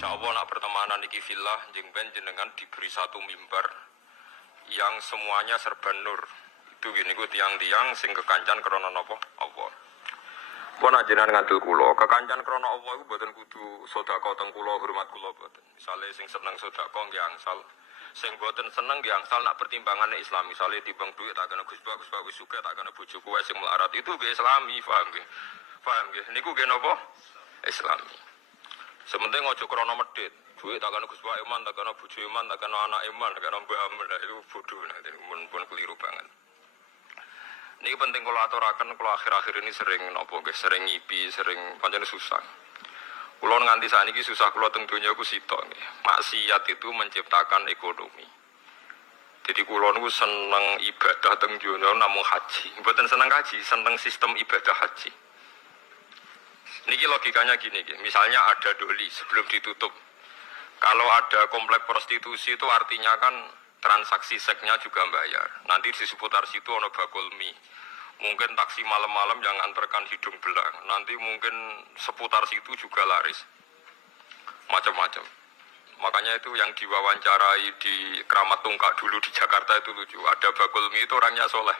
Insyaallah nak pertemanan iki fillah jeung ben jenengan diberi satu mimbar yang semuanya serba nur. Itu gini ku tiang-tiang sing kekancan krana napa? Allah. Pun ajenengan ngandel kula, kekancan krana Allah iku mboten kudu sedekah teng kula, hormat kula mboten. Misale sing seneng sedekah nggih angsal, sing mboten seneng nggih angsal nak pertimbangane Islam. Misale timbang duit tak kena Gus Pak wis suka tak kena bojoku wae sing melarat itu nggih Islami, paham nggih? Paham nggih? Niku nggih napa? Islami. Sementing aja krana medhit. Duit tak kena Gus Pak iman, tak kena bojo iman, tak kena anak iman, tak kena mbah aman, itu bodoh nanti pun keliru banget. Ini penting kalau aturaken, kalau akhir-akhir ini sering nopo guys, sering ngipi, sering pancen susah. Kulo nganti saniki susah kulo teng donya ku sitok nggih. Maksiat itu menciptakan ekonomi. Jadi kulo niku seneng ibadah teng donya namung haji. Mboten seneng haji, seneng sistem ibadah haji. Niki logikanya gini, misalnya ada doli sebelum ditutup. Kalau ada komplek prostitusi itu artinya kan transaksi seksnya juga bayar. Nanti di seputar situ ada bakul mie. Mungkin taksi malam-malam yang antarkan hidung belang. Nanti mungkin seputar situ juga laris. Macam-macam. Makanya itu yang diwawancarai di Keramat Tungkak dulu di Jakarta itu lucu. Ada bakul mie itu orangnya soleh.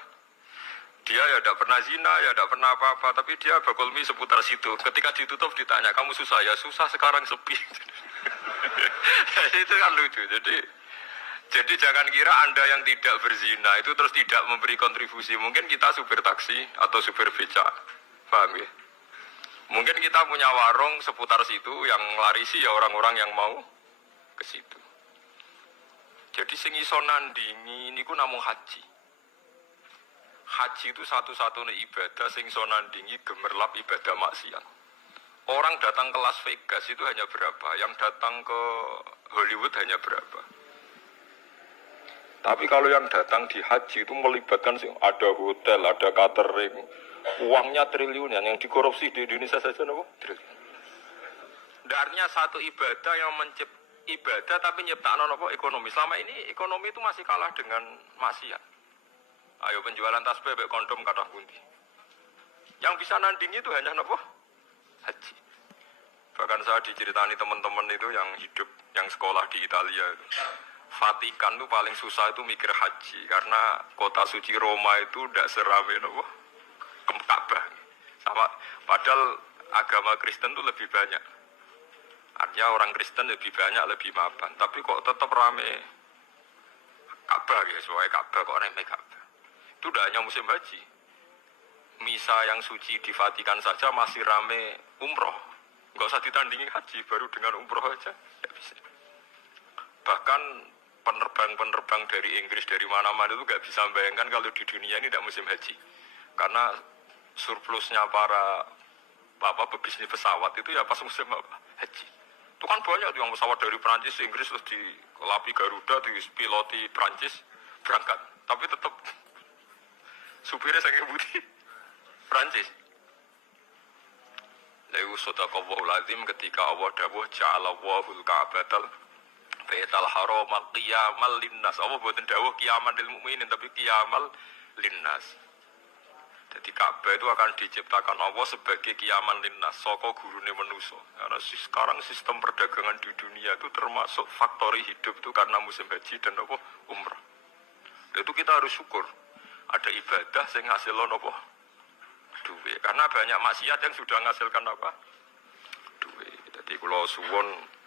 Dia ya tidak pernah zina, ya tidak pernah apa-apa. Tapi dia bakul mie seputar situ. Ketika ditutup ditanya, kamu susah ya? Susah sekarang sepi. Itu kan lucu. Jadi jangan kira Anda yang tidak berzina itu terus tidak memberi kontribusi. Mungkin kita supir taksi atau supir beca. Paham ya? Mungkin kita punya warung seputar situ yang larisi ya orang-orang yang mau ke situ. Jadi sing iso nandingi niku namung haji. Haji itu satu-satunya ibadah sing iso nandingi gemerlap ibadah maksiat. Orang datang ke Las Vegas itu hanya berapa? Yang datang ke Hollywood hanya berapa? Tapi kalau yang datang di haji itu melibatkan ada hotel, ada catering, uangnya triliunan yang dikorupsi di Indonesia saja apa? Triliun. Artinya satu ibadah yang ibadah tapi nyiptakan apa? Ekonomi. Selama ini ekonomi itu masih kalah dengan maksiat. Ayo penjualan tasbih, kondom, kathah pundi. Yang bisa nandingi itu hanya apa? Haji. Bahkan saya diceritani teman-teman itu yang hidup, yang sekolah di Italia itu. Vatikan itu paling susah itu mikir haji karena kota suci Roma itu tidak serame nopo Ka'bah. Sama padahal agama Kristen itu lebih banyak. Artinya orang Kristen lebih banyak, lebih mapan. Tapi kok tetap rame Ka'bah ya, soalnya Ka'bah kok rame Ka'bah. Itu tidak hanya musim haji. Misa yang suci di Vatikan saja masih rame umroh. Nggak usah ditandingi haji, baru dengan umroh aja ya bisa. Bahkan penerbang-penerbang dari Inggris dari mana-mana itu nggak bisa bayangkan kalau di dunia ini tidak musim haji, karena surplusnya para pebisnis pesawat itu ya pas musim haji. Itu kan banyak yang pesawat dari Prancis, Inggris terus dikelapi Garuda, dipiloti Prancis berangkat, tapi tetap supirnya sangat putih Prancis. Lalu sadaqallahu lazim ketika Allah dawuh ja'alallahul ka'batal Baitul Haram qiyamal linnas. Allah boten dawuh qiyaman lil mukminin tapi qiyamal linnas. Jadi Ka'bah itu akan diciptakan Allah sebagai qiyaman linnas, saka gurune manusa. Karena sekarang sistem perdagangan di dunia itu termasuk faktori hidup itu karena musim haji dan apa? Umrah. Itu kita harus syukur. Ada ibadah sing ngasilno apa? Duit. Karena banyak maksiat yang sudah menghasilkan apa? Duit. Jadi kula suwun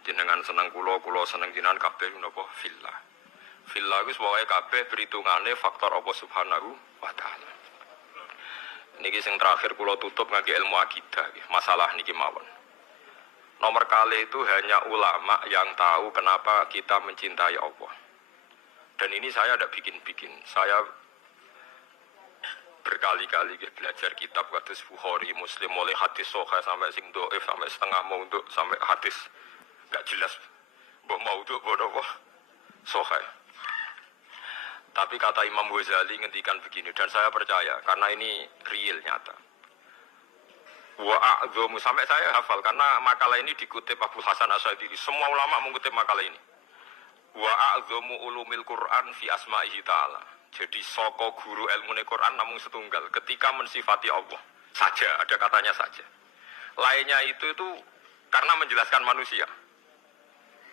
jenengan seneng kula seneng jenengan kabeh menapa fillah. Fillah wis pokoke kabeh perhitungane faktor apa subhanahu wa taala. Niki sing terakhir kula tutup ngangge ilmu akidah nggih. Masalah niki mawon. Nomor kali itu hanya ulama yang tahu kenapa kita mencintai Allah. Dan ini saya tidak bikin-bikin. Saya berkali-kali belajar kitab hadis Bukhari, Muslim, mulai hadis sahih sampai sing dhaif, sampai setengah maudhu, sampai hadis gak jelas mau itu bodoh sohai. Tapi kata Imam Ghazali ngendikan begini dan saya percaya karena ini real nyata. Wa a'dhamu, sampai saya hafal karena makalah ini dikutip Abu Hasan Asy'adili. Semua ulama mengutip makalah ini. Wa a'dhamu ulumil Quran fi asma'ihi ta'ala. Jadi saka guru ilmune Quran namun setunggal ketika mensifati Allah saja, ada katanya saja. Lainnya itu karena menjelaskan manusia.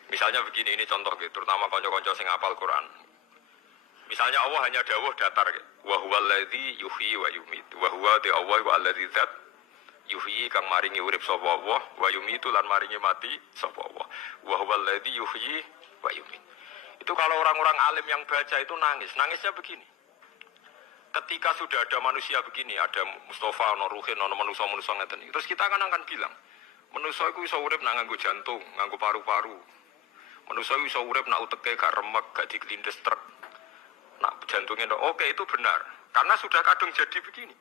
Misalnya begini, ini contoh gitu, terutama konco-konco sing hafal Quran. Misalnya Allah hanya dawuh datar gitu. Wa huwal ladzi yuhyi wa yumiitu. Wa huwa te Allah wa alladzi zat yuhyi kang maringi urip sapa Allah wa yumiitu lan maringi mati sapa Allah. Wa huwal ladzi yuhyi wa yumiitu. Itu kalau orang-orang alim yang baca itu nangis. Nangisnya begini. Ketika sudah ada manusia begini, ada Mustafa, ono Ruhin, ono manusia-manusia ngeten. Terus kita akan bilang, manusia iku iso urip nang nganggo jantung, nganggo paru-paru. Manusia iso urip nak uteke gak remek, gak dikelindes truk. Nak jantungnya oke itu benar. Karena sudah kadung jadi begini.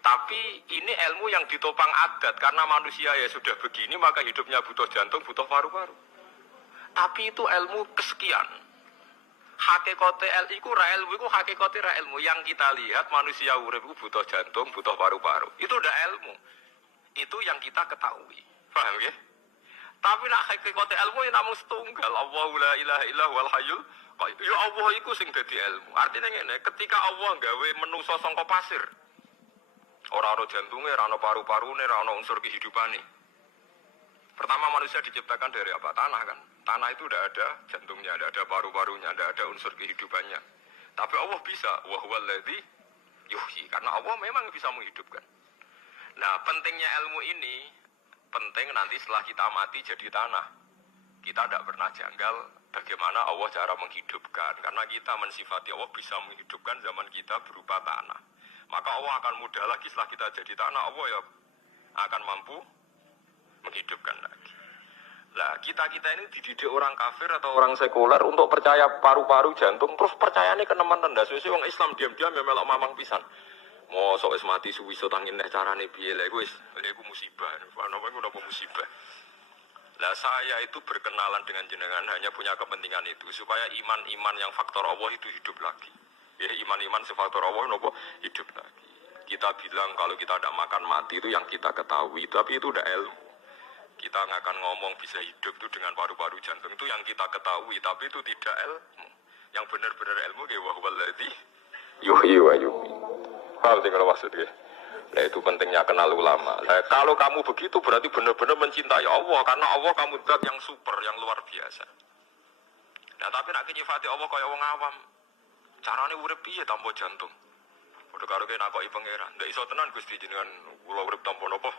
Tapi ini ilmu yang ditopang adat. Karena manusia ya sudah begini, maka hidupnya butuh jantung, butuh paru-paru. Tapi itu ilmu kesekian. Hakikate iku ra ilmu iku hakikate ra ilmu. Yang kita lihat manusia urip iku butuh jantung, butuh paru-paru. Itu udah ilmu. Itu yang kita ketahui. Paham ya? Tapi nak hakikate ilmu ya namung setunggal. Allahu la ilaha illa huwal hayyul qayyum. Ya Allah iku sing dadi ilmu. Artinya ngene, ketika Allah gawe manusa saka pasir. Ora ana jantunge, ora ana paru-parune, ora ana unsur kehidupane. Pertama manusia diciptakan dari apa? Tanah kan. Tanah itu tidak ada jantungnya, tidak ada paru-parunya, tidak ada unsur kehidupannya. Tapi Allah bisa. Wa huwal ladzi yuhyi. Karena Allah memang bisa menghidupkan. Nah, pentingnya ilmu ini penting nanti setelah kita mati jadi tanah. Kita tidak pernah janggal bagaimana Allah cara menghidupkan. Karena kita mensifati Allah bisa menghidupkan zaman kita berupa tanah. Maka Allah akan mudah lagi setelah kita jadi tanah. Allah ya akan mampu menghidupkan lagi. Lah kita ini dididik orang kafir atau orang sekuler untuk percaya paru-paru jantung. Terus percayanya keneman rendah. Sesuai orang Islam diam-diam ya melok mamang pisan. Mosok wis mati suwi so tangin nek carane piye lha iku wis musibah. Napa musibah. Lah saya itu berkenalan dengan jenengan hanya punya kepentingan itu supaya iman-iman yang faktor Allah itu hidup lagi. Ya iman-iman sefaktor Allah napa hidup lagi. Kita bilang kalau kita tidak makan mati itu yang kita ketahui, tapi itu udah ilmu. Kita nggak akan ngomong bisa hidup itu dengan paru-paru jantung itu yang kita ketahui, tapi itu tidak ilmu. Yang benar-benar ilmu kayak wa huwal ladzi yuhyi wa yumiit. Paham sih kalau maksudnya? Nah itu pentingnya kenal ulama. Nah, kalau kamu begitu berarti benar-benar mencintai Allah karena Allah kamu zat yang super, yang luar biasa. Nah tapi nak nyifati Allah kaya wong awam. Carane urip piye tanpa jantung? Padha karo kene nakoki pangeran. Ndak iso tenan Gusti jenengan kula urip tanpa napa?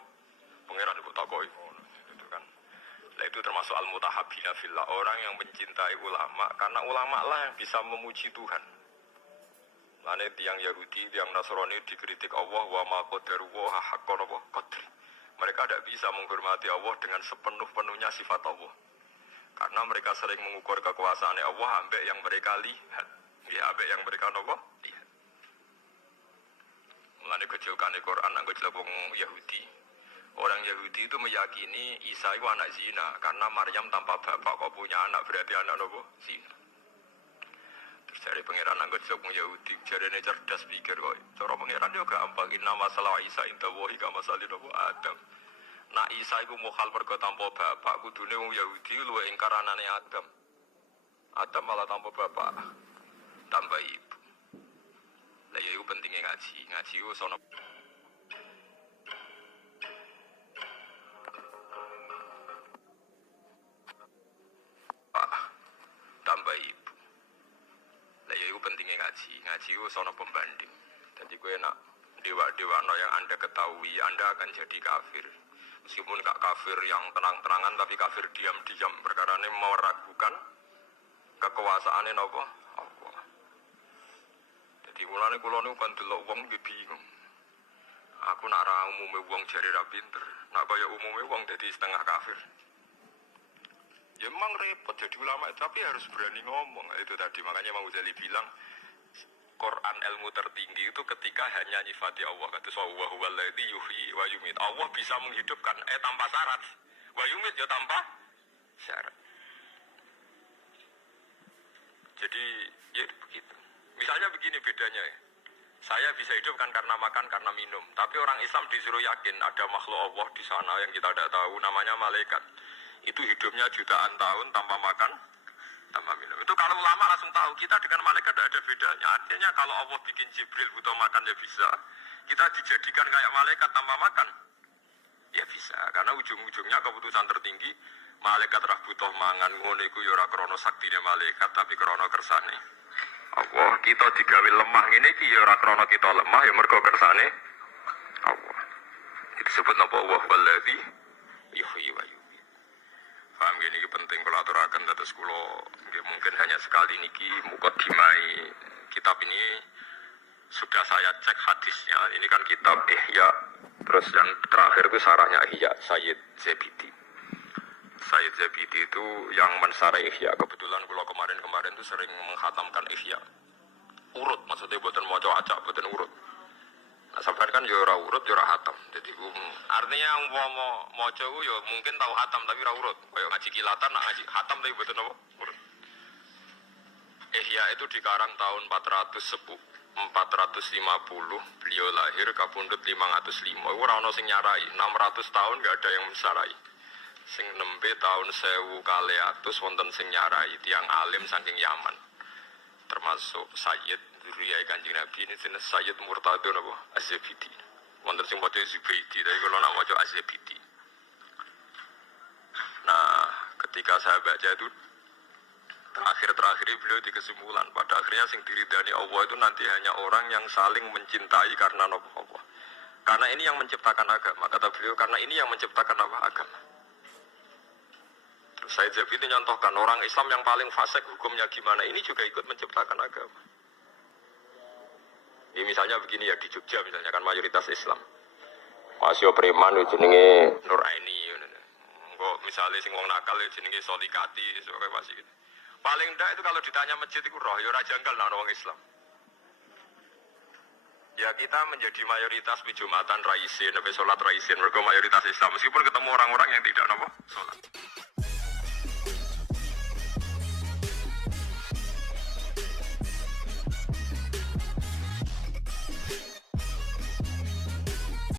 Pangeran kok takoki ngono. Itu kan. Nah itu termasuk al-mutahabbina fillah, orang yang mencintai ulama karena ulama lah yang bisa memuji Tuhan. Lane tiang Yahudi, tiang Nasrani dikritik Allah wa ma qadaru wa haqqan wa qadri. Mereka tidak bisa menghormati Allah dengan sepenuh-penuhnya sifat Allah. Karena mereka sering mengukur kekuasaan Allah ambek yang mereka lihat. Ya ambek yang mereka nopo lihat. Mulane kecilkane Quran nang kecil wong Yahudi. Orang Yahudi itu meyakini Isa itu anak zina karena Maryam tanpa bapak kok punya anak berarti anak nopo zina. Dari pangeran anggot sokong Yahudi, jarene cerdas pikir kok. Cara pangeran yo gampang, inna masalah Isa inta wahi ka masalah Nabi Adam. Nak Isa iku mukhal pergo tanpa bapak, kudune wong Yahudi luwih ingkar anane Adam. Adam malah tanpa bapak, tambah ibu. Lah ya iku pentingnya ngaji. Ngaji ku sono tambah ibu. Lah ya itu pentingnya ngaji. Ngaji itu sono pembanding. Jadi gue nak dewa-dewa no yang Anda ketahui, Anda akan jadi kafir. Meskipun gak kafir yang tenang-tenangan, tapi kafir diam-diam. Perkara ini meragukan kekuasaannya nopo Allah. Jadi mulanya kalau ini kan delok wong bingung. Aku nak ra umume wong jari ra pinter. Nak kaya umume wong jadi setengah kafir. Ya memang repot jadi ulama tapi harus berani ngomong. Itu tadi makanya Imam Ghazali bilang Quran ilmu tertinggi itu ketika hanya nyifati Allah. Kata wa huwal ladzi yuhyi wa yumiit. Allah bisa menghidupkan tanpa syarat. Wa yumiit ya tanpa syarat. Jadi ya begitu. Misalnya begini bedanya ya. Saya bisa hidup kan karena makan, karena minum. Tapi orang Islam disuruh yakin ada makhluk Allah di sana yang kita tidak tahu namanya malaikat. Itu hidupnya jutaan tahun tanpa makan, tanpa minum. Itu kalau ulama langsung tahu, kita dengan malaikat tidak ada bedanya. Artinya kalau Allah bikin Jibril butuh makan ya bisa. Kita dijadikan kayak malaikat tanpa makan, Ya bisa, karena ujung-ujungnya keputusan tertinggi malaikat ra butuh mangan ngono iku ya ora krana saktine malaikat tapi krana kersane Allah. Kita digawe lemah ngene iki ya ora krana kita lemah ya mergo kersane Allah. Itu disebut napa wa wallazi yuhyi wa yumiit. Paham gini penting kula aturaken dados kula nggih mungkin hanya sekali niki mukadimai kitab ini sudah saya cek hadisnya. Ini kan kitab Ihya. Terus yang terakhir itu sarahnya Ihya Sayyid Zabidi. Sayyid Zabidi itu yang mensarai Ihya. Kebetulan kalau kemarin-kemarin itu sering menghatamkan Ihya. Urut, maksudnya buatan moco acak, buatan urut. Nah, sampai kan ya ora urut, ya ora hatam. Jadi artinya mau moco ya mungkin tahu hatam tapi ora urut. Kayak ngaji kilatan, nak ngaji hatam tapi buatan apa? Urut. Ihya itu dikarang tahun 450, beliau lahir kapundhut 505. Ora ono sing nyarai, 600 tahun gak ada yang mensarai. Sing nembe tahun 1200 wonten sing nyarai tiyang alim saking Yaman. Termasuk Sayyid Zuriyah Kanjeng Nabi ini jenis Sayyid Murtadho napa Az-Zabidi. Wonten sing maca Zubaidi, tapi kalau nak maca Az-Zabidi. Nah, ketika saya baca itu terakhir beliau di kesimpulan pada akhirnya sing diridani Allah itu nanti hanya orang yang saling mencintai karena Allah. Karena ini yang menciptakan agama, kata beliau, karena ini yang menciptakan apa agama. Terus saya jadi nyontohkan orang Islam yang paling fasik hukumnya gimana, ini juga ikut menciptakan agama. Ya, misalnya begini ya di Jogja misalnya kan mayoritas Islam. Masih preman jenenge Nuraini. Kok misalnya sing wong nakal jenenge Solikati sebagai masih gitu. Paling ndak itu kalau ditanya masjid itu roh, ya ora janggal lah orang Islam. Ya kita menjadi mayoritas di Jumatan raisin, sampai sholat raisin, mereka mayoritas Islam. Meskipun ketemu orang-orang yang tidak nopo sholat.